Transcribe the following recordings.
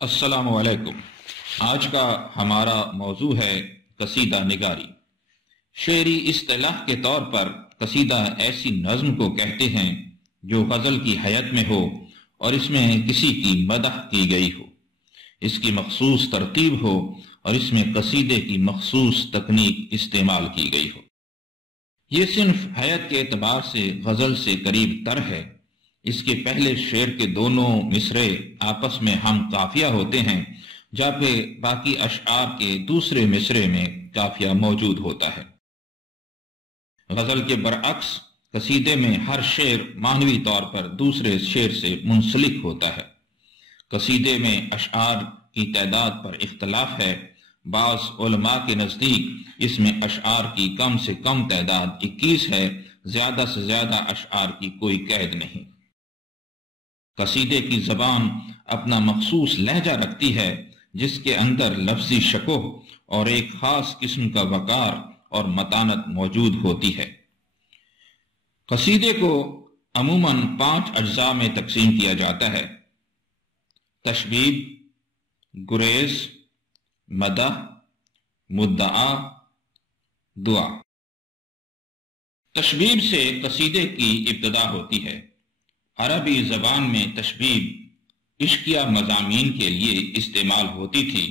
السلام علیکم۔ آج کا ہمارا موضوع ہے قصیدہ نگاری۔ شعری اصطلاح کے طور پر قصیدہ ایسی نظم کو کہتے ہیں جو غزل کی حیت میں ہو اور اس میں کسی کی مدح کی گئی ہو، اس کی مخصوص ترتیب ہو اور اس میں قصیدے کی مخصوص تکنیک استعمال کی گئی ہو۔ یہ صنف حیت کے اعتبار سے غزل سے قریب تر ہے۔ اس کے پہلے شعر کے دونوں مصرے آپس میں ہم قافیہ ہوتے ہیں، جبکہ باقی اشعار کے دوسرے مصرے میں قافیہ موجود ہوتا ہے۔ غزل کے برعکس قصیدے میں ہر شعر معنوی طور پر دوسرے شعر سے منسلک ہوتا ہے۔ قصیدے میں اشعار کی تعداد پر اختلاف ہے۔ بعض علماء کے نزدیک اس میں اشعار کی کم سے کم تعداد 21 ہے، زیادہ سے زیادہ اشعار کی کوئی قید نہیں۔ قصیدے کی زبان اپنا مخصوص لہجہ رکھتی ہے، جس کے اندر لفظی شکوہ اور ایک خاص قسم کا وقار اور متانت موجود ہوتی ہے۔ قصیدے کو عموماً 5 اجزاء میں تقسیم کیا جاتا ہے: تشبیب، گریز، مدح، مدعا، دعا۔ تشبیب سے قصیدے کی ابتدا ہوتی ہے۔ عربی زبان میں تشبیب عشقیہ مضامین کے لیے استعمال ہوتی تھی،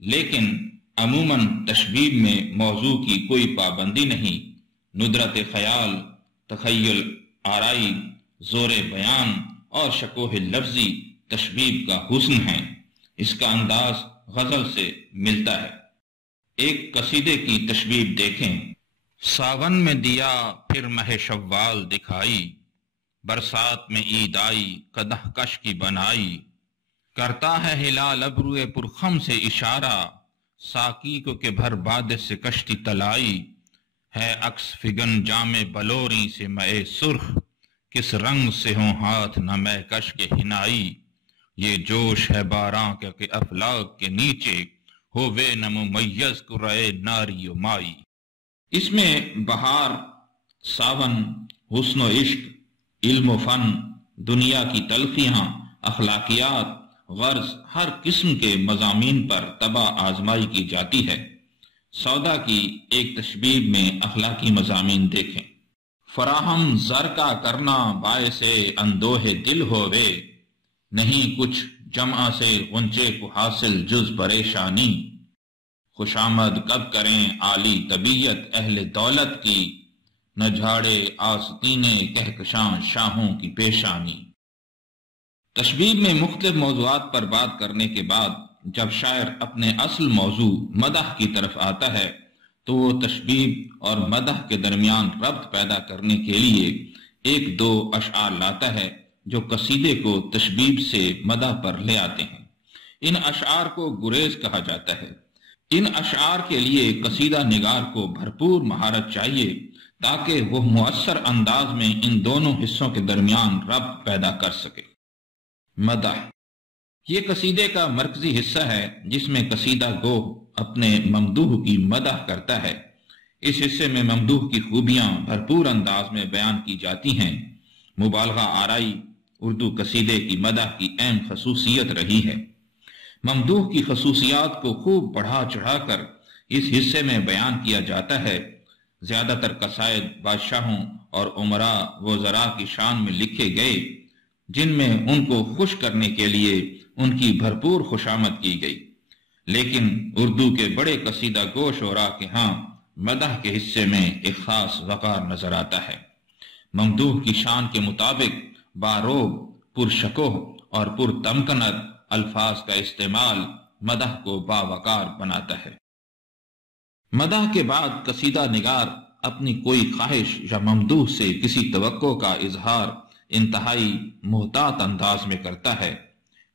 لیکن عموماً تشبیب میں موضوع کی کوئی پابندی نہیں۔ ندرت خیال، تخیل آرائی، زور بیان اور شکوہ لفظی تشبیب کا حسن ہے۔ اس کا انداز غزل سے ملتا ہے۔ ایک قصیدے کی تشبیب دیکھیں: ساون میں دیا پھر مہ شوال دکھائی، برسات میں عید آئی قدح کش کی بنائی، کرتا ہے ہلال ابروئے پرخم سے اشارہ، ساقی کو کہ بھر باد سے کشتی تلائی، ہے عکس فگن جام بلوری سے مے سرخ، کس رنگ سے ہوں ہاتھ نہ مے کش کے ہنائی، یہ جوش ہے باراں کہ افلاک کے نیچے، ہووے نہ ممیز کرے ناری و مائی۔ اس میں بہار، ساون، حسن و عشق، علم و فن، دنیا کی تلخیاں، اخلاقیات، غرض ہر قسم کے مضامین پر طبع آزمائی کی جاتی ہے۔ سودا کی ایک تشبیب میں اخلاقی مضامین دیکھیں: فراہم زر کا کرنا باعث اندوہ دل ہووے، نہیں کچھ جمع سے غنچے کو حاصل جز پریشانی، خوش آمد کب کریں عالی طبیعت اہل دولت کی، نہ جھاڑے آستینے کہکشاں شاہوں کی پیشانی۔ تشبیب میں مختلف موضوعات پر بات کرنے کے بعد جب شاعر اپنے اصل موضوع مدح کی طرف آتا ہے تو وہ تشبیب اور مدح کے درمیان ربط پیدا کرنے کے لیے 1-2 اشعار لاتا ہے جو قصیدے کو تشبیب سے مدح پر لے آتے ہیں۔ ان اشعار کو گریز کہا جاتا ہے۔ ان اشعار کے لیے قصیدہ نگار کو بھرپور مہارت چاہیے تاکہ وہ مؤثر انداز میں ان دونوں حصوں کے درمیان ربط پیدا کر سکے۔ مدح یہ قصیدے کا مرکزی حصہ ہے جس میں قصیدہ گو اپنے ممدوح کی مدح کرتا ہے۔ اس حصے میں ممدوح کی خوبیاں بھرپور انداز میں بیان کی جاتی ہیں۔ مبالغہ آرائی اردو قصیدے کی مدح کی اہم خصوصیت رہی ہے۔ ممدوح کی خصوصیات کو خوب بڑھا چڑھا کر اس حصے میں بیان کیا جاتا ہے۔ زیادہ تر قصائد بادشاہوں اور امراء وزراء کی شان میں لکھے گئے، جن میں ان کو خوش کرنے کے لیے ان کی بھرپور خوشامد کی گئی، لیکن اردو کے بڑے قصیدہ گو شعراء کے ہاں مدح کے حصے میں ایک خاص وقار نظر آتا ہے۔ ممدوح کی شان کے مطابق باروب، پرشکوہ اور پرتمکنت الفاظ کا استعمال مدح کو باوقار بناتا ہے۔ مدح کے بعد قصیدہ نگار اپنی کوئی خواہش یا ممدوح سے کسی توقع کا اظہار انتہائی محتاط انداز میں کرتا ہے۔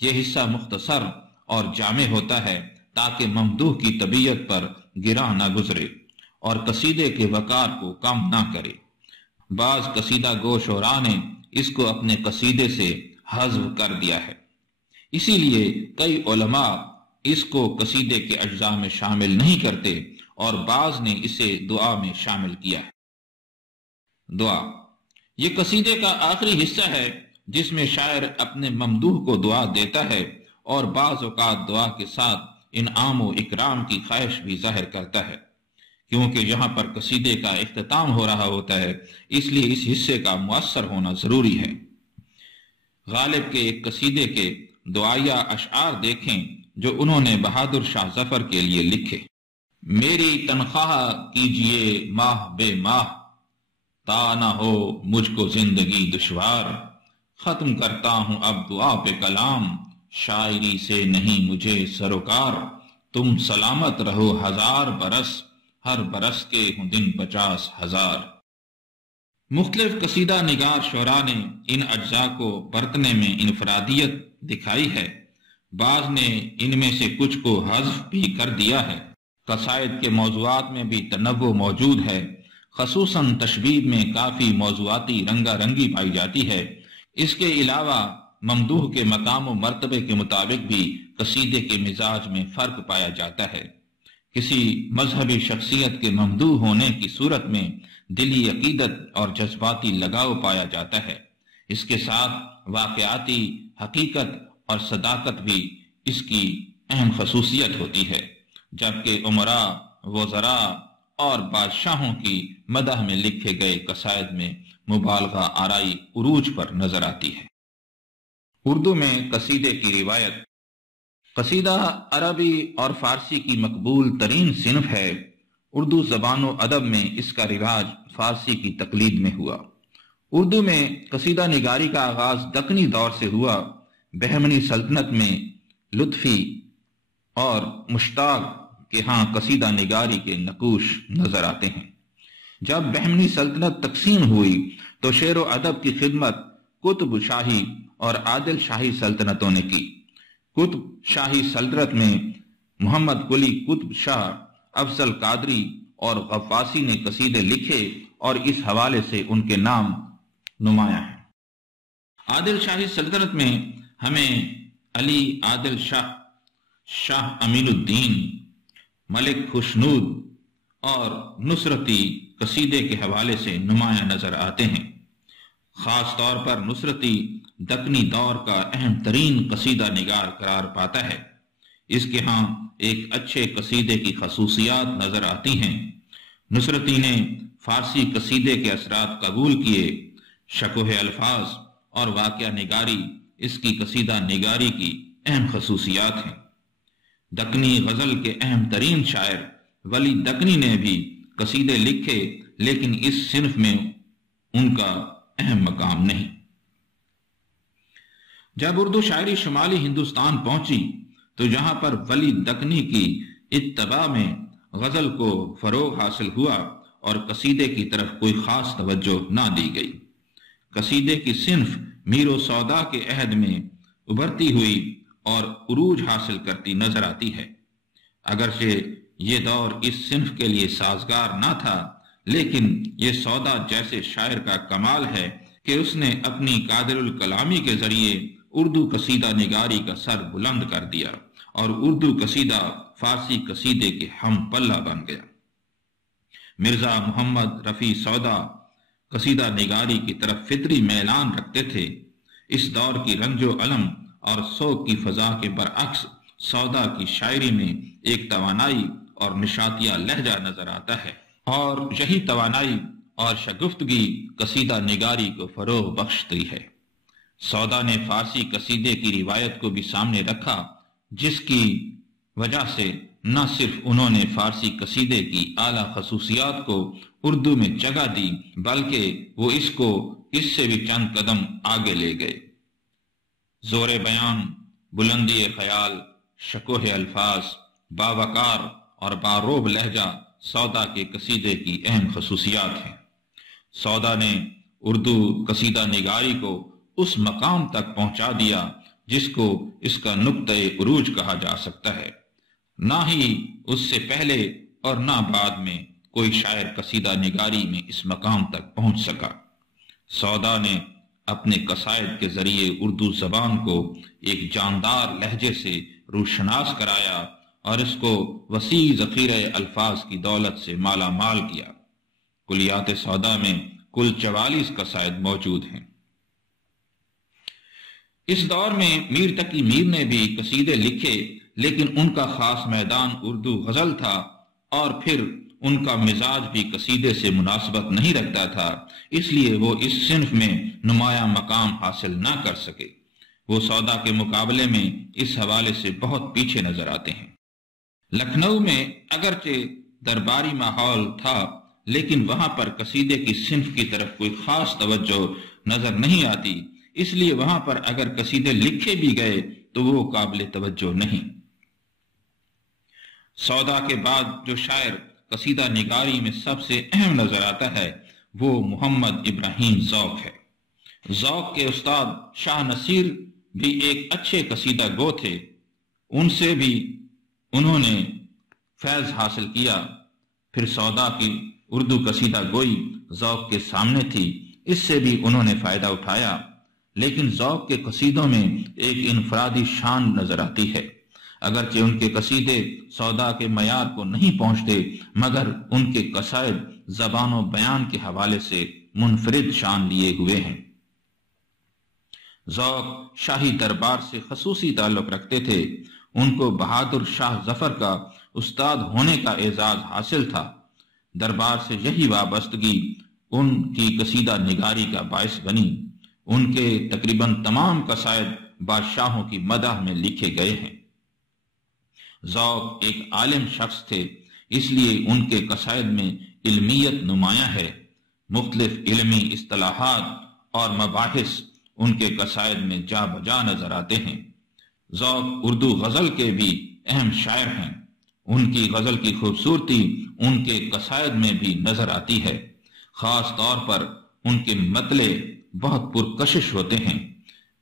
یہ حصہ مختصر اور جامع ہوتا ہے تاکہ ممدوح کی طبیعت پر گراں نہ گزرے اور قصیدے کے وقار کو کم نہ کرے۔ بعض قصیدہ گو شعراء نے اس کو اپنے قصیدے سے حذف کر دیا ہے، اسی لیے کئی علماء اس کو قصیدے کے اجزاء میں شامل نہیں کرتے اور بعض نے اسے دعا میں شامل کیا ہے۔ دعا یہ قصیدے کا آخری حصہ ہے جس میں شاعر اپنے ممدوح کو دعا دیتا ہے اور بعض اوقات دعا کے ساتھ انعام و اکرام کی خواہش بھی ظاہر کرتا ہے، کیونکہ یہاں پر قصیدے کا اختتام ہو رہا ہوتا ہے، اس لیے اس حصے کا مؤثر ہونا ضروری ہے۔ غالب کے ایک قصیدے کے دعائیہ اشعار دیکھیں جو انہوں نے بہادر شاہ ظفر کے لیے لکھے۔ میری تنخواہ کیجئے ماہ بے ماہ، تا نہ ہو مجھ کو زندگی دشوار، ختم کرتا ہوں اب دعا پہ کلام، شاعری سے نہیں مجھے سروکار، تم سلامت رہو 1000 برس، ہر برس کے ہوں دن 50,000۔ مختلف قصیدہ نگار شعراء نے ان اجزاء کو برتنے میں انفرادیت دکھائی ہے، بعض نے ان میں سے کچھ کو حذف بھی کر دیا ہے۔ قصائد کے موضوعات میں بھی تنوع موجود ہے، خصوصاً تشبیب میں کافی موضوعاتی رنگا رنگی پائی جاتی ہے۔ اس کے علاوہ ممدوح کے مقام و مرتبے کے مطابق بھی قصیدے کے مزاج میں فرق پایا جاتا ہے۔ کسی مذہبی شخصیت کے ممدوح ہونے کی صورت میں دلی عقیدت اور جذباتی لگاؤ پایا جاتا ہے، اس کے ساتھ واقعاتی حقیقت اور صداقت بھی اس کی اہم خصوصیت ہوتی ہے، جبکہ امراء، وزراء اور بادشاہوں کی مدح میں لکھے گئے قصائد میں مبالغہ آرائی عروج پر نظر آتی ہے۔ اردو میں قصیدے کی روایت۔ قصیدہ عربی اور فارسی کی مقبول ترین صنف ہے۔ اردو زبان و ادب میں اس کا رواج فارسی کی تقلید میں ہوا۔ اردو میں قصیدہ نگاری کا آغاز دکنی دور سے ہوا۔ بہمنی سلطنت میں لطفی اور مشتاق کے ہاں قصیدہ نگاری کے نقوش نظر آتے ہیں۔ جب بہمنی سلطنت تقسیم ہوئی تو شعر و ادب کی خدمت قطب شاہی اور عادل شاہی سلطنتوں نے کی۔ قطب شاہی سلطنت میں محمد قلی قطب شاہ، افضل قادری اور غواصی نے قصیدے لکھے اور اس حوالے سے ان کے نام نمایاں ہیں۔ عادل شاہی سلطنت میں ہمیں علی عادل شاہ، شاہ امین الدین، ملک خوشنود اور نصرتی قصیدے کے حوالے سے نمایاں نظر آتے ہیں۔ خاص طور پر نصرتی دکنی دور کا اہم ترین قصیدہ نگار قرار پاتا ہے۔ اس کے ہاں ایک اچھے قصیدے کی خصوصیات نظر آتی ہیں۔ نصرتی نے فارسی قصیدے کے اثرات قبول کیے۔ شکوہ الفاظ اور واقعہ نگاری اس کی قصیدہ نگاری کی اہم خصوصیات ہیں۔ دکنی غزل کے اہم ترین شاعر ولی دکنی نے بھی قصیدے لکھے، لیکن اس صنف میں ان کا اہم مقام نہیں۔ جب اردو شاعری شمالی ہندوستان پہنچی تو یہاں پر ولی دکنی کی اتباع میں غزل کو فروغ حاصل ہوا اور قصیدے کی طرف کوئی خاص توجہ نہ دی گئی۔ قصیدے کی صنف میر و سودا کے عہد میں ابھرتی ہوئی اور عروج حاصل کرتی نظر آتی ہے۔ اگرچہ یہ دور اس صنف کے لیے سازگار نہ تھا، لیکن یہ سودا جیسے شاعر کا کمال ہے کہ اس نے اپنی قادر الکلامی کے ذریعے اردو قصیدہ نگاری کا سر بلند کر دیا اور اردو قصیدہ فارسی قصیدے کے ہم پلہ بن گیا۔ مرزا محمد رفیع سودا قصیدہ نگاری کی طرف فطری میلان رکھتے تھے۔ اس دور کی رنج و علم اور سوگ کی فضا کے برعکس سودا کی شاعری میں ایک توانائی اور نشاطیہ لہجہ نظر آتا ہے، اور یہی توانائی اور شگفتگی قصیدہ نگاری کو فروغ بخشتی ہے۔ سودا نے فارسی قصیدے کی روایت کو بھی سامنے رکھا، جس کی وجہ سے نہ صرف انہوں نے فارسی قصیدے کی اعلیٰ خصوصیات کو اردو میں جگہ دی، بلکہ وہ اس کو اس سے بھی چند قدم آگے لے گئے۔ زور بیان، بلندی خیال، شکوہ الفاظ، باوقار اور باروب لہجہ سودا کے قصیدے کی اہم خصوصیات ہیں۔ سودا نے اردو قصیدہ نگاری کو اس مقام تک پہنچا دیا جس کو اس کا نقطہ عروج کہا جا سکتا ہے۔ نہ ہی اس سے پہلے اور نہ بعد میں کوئی شاعر قصیدہ نگاری میں اس مقام تک پہنچ سکا۔ سودا نے اپنے قصائد کے ذریعے اردو زبان کو ایک جاندار لہجے سے روشناس کرایا اور اس کو وسیع ذخیرہ الفاظ کی دولت سے مالا مال کیا۔ کلیات سودا میں کل 44 قصائد موجود ہیں۔ اس دور میں میر تقی میر نے بھی قصیدے لکھے، لیکن ان کا خاص میدان اردو غزل تھا، اور پھر ان کا مزاج بھی قصیدے سے مناسبت نہیں رکھتا تھا، اس لیے وہ اس صنف میں نمایاں مقام حاصل نہ کر سکے۔ وہ سودا کے مقابلے میں اس حوالے سے بہت پیچھے نظر آتے ہیں۔ لکھنؤ میں اگرچہ درباری ماحول تھا، لیکن وہاں پر قصیدے کی صنف کی طرف کوئی خاص توجہ نظر نہیں آتی، اس لیے وہاں پر اگر قصیدے لکھے بھی گئے تو وہ قابل توجہ نہیں۔ سودا کے بعد جو شاعر قصیدہ نگاری میں سب سے اہم نظر آتا ہے وہ محمد ابراہیم ذوق ہے۔ ذوق کے استاد شاہ نصیر بھی ایک اچھے قصیدہ گو تھے، ان سے بھی انہوں نے فیض حاصل کیا۔ پھر سودا کی اردو قصیدہ گوئی ذوق کے سامنے تھی، اس سے بھی انہوں نے فائدہ اٹھایا، لیکن ذوق کے قصیدوں میں ایک انفرادی شان نظر آتی ہے۔ اگرچہ ان کے قصیدے سودا کے معیار کو نہیں پہنچتے، مگر ان کے قصائد زبان و بیان کے حوالے سے منفرد شان لیے ہوئے ہیں۔ ذوق شاہی دربار سے خصوصی تعلق رکھتے تھے، ان کو بہادر شاہ ظفر کا استاد ہونے کا اعزاز حاصل تھا۔ دربار سے یہی وابستگی ان کی قصیدہ نگاری کا باعث بنی۔ ان کے تقریباً تمام قصائد بادشاہوں کی مدح میں لکھے گئے ہیں۔ ذوق ایک عالم شخص تھے، اس لیے ان کے قصائد میں علمیت نمایاں ہے۔ مختلف علمی اصطلاحات اور مباحث ان کے قصائد میں جا بجا نظر آتے ہیں۔ ذوق اردو غزل کے بھی اہم شاعر ہیں، ان کی غزل کی خوبصورتی ان کے قصائد میں بھی نظر آتی ہے۔ خاص طور پر ان کے مطلع بہت پرکشش ہوتے ہیں۔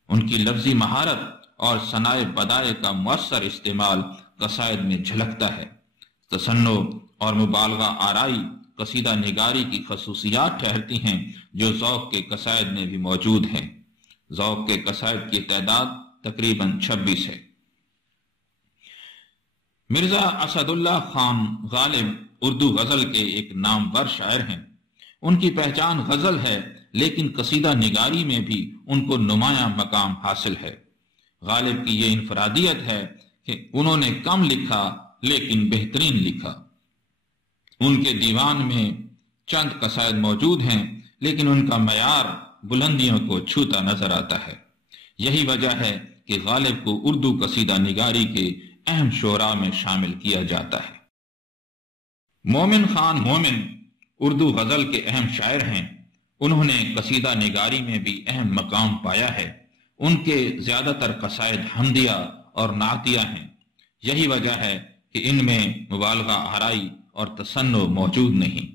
ان کی لفظی مہارت اور صنائع بدائع کا مؤثر استعمال قصائد میں جھلکتا ہے۔ تصنع اور مبالغہ آرائی قصیدہ نگاری کی خصوصیات ٹھہرتی ہیں جو ذوق کے قصائد میں بھی موجود ہیں۔ ذوق کے قصائد کی تعداد تقریباً 26 ہے۔ مرزا اسد اللہ خان غالب اردو غزل کے ایک نامور شاعر ہیں۔ ان کی پہچان غزل ہے، لیکن قصیدہ نگاری میں بھی ان کو نمایاں مقام حاصل ہے۔ غالب کی یہ انفرادیت ہے کہ انہوں نے کم لکھا لیکن بہترین لکھا۔ ان کے دیوان میں چند قصائد موجود ہیں، لیکن ان کا معیار بلندیوں کو چھوتا نظر آتا ہے۔ یہی وجہ ہے کہ غالب کو اردو قصیدہ نگاری کے اہم شعراء میں شامل کیا جاتا ہے۔ مومن خان مومن اردو غزل کے اہم شاعر ہیں۔ انہوں نے قصیدہ نگاری میں بھی اہم مقام پایا ہے۔ ان کے زیادہ تر قصائد حمدیہ اور نعتیہ ہیں۔ یہی وجہ ہے کہ ان میں مبالغہ آرائی اور تصنع موجود نہیں۔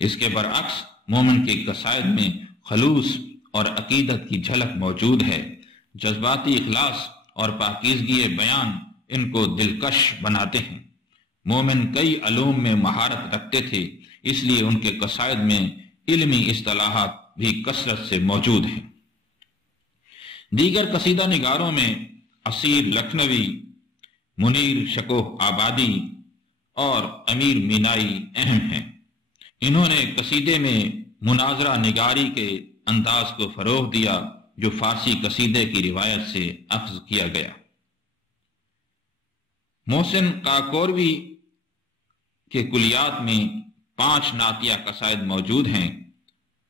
اس کے برعکس مومن کے قصائد میں خلوص اور عقیدت کی جھلک موجود ہے۔ جذباتی اخلاص اور پاکیزگی بیان ان کو دلکش بناتے ہیں۔ مومن کئی علوم میں مہارت رکھتے تھے، اس لیے ان کے قصائد میں علمی اصطلاحات بھی کثرت سے موجود ہیں۔ دیگر قصیدہ نگاروں میں اسیر لکھنوی، منیر شکوہ آبادی اور امیر مینائی اہم ہیں۔ انہوں نے قصیدے میں مناظرہ نگاری کے انداز کو فروغ دیا جو فارسی قصیدے کی روایت سے اخذ کیا گیا۔ محسن کاکوروی کے کلیات میں 5 نعتیہ قصائد موجود ہیں۔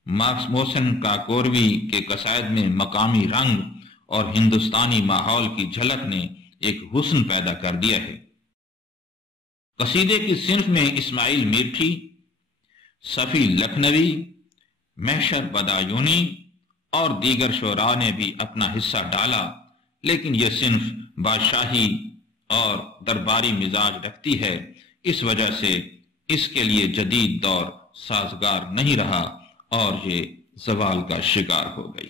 محسن کاکوروی کے قصائد میں مقامی رنگ اور ہندوستانی ماحول کی جھلک نے ایک حسن پیدا کر دیا ہے۔ قصیدے کی صنف میں اسماعیل میرٹھی، صفی لکھنوی، محشر بدایونی اور دیگر شعراء نے بھی اپنا حصہ ڈالا، لیکن یہ صنف بادشاہی اور درباری مزاج رکھتی ہے، اس وجہ سے اس کے لیے جدید دور سازگار نہیں رہا اور یہ زوال کا شکار ہو گئی۔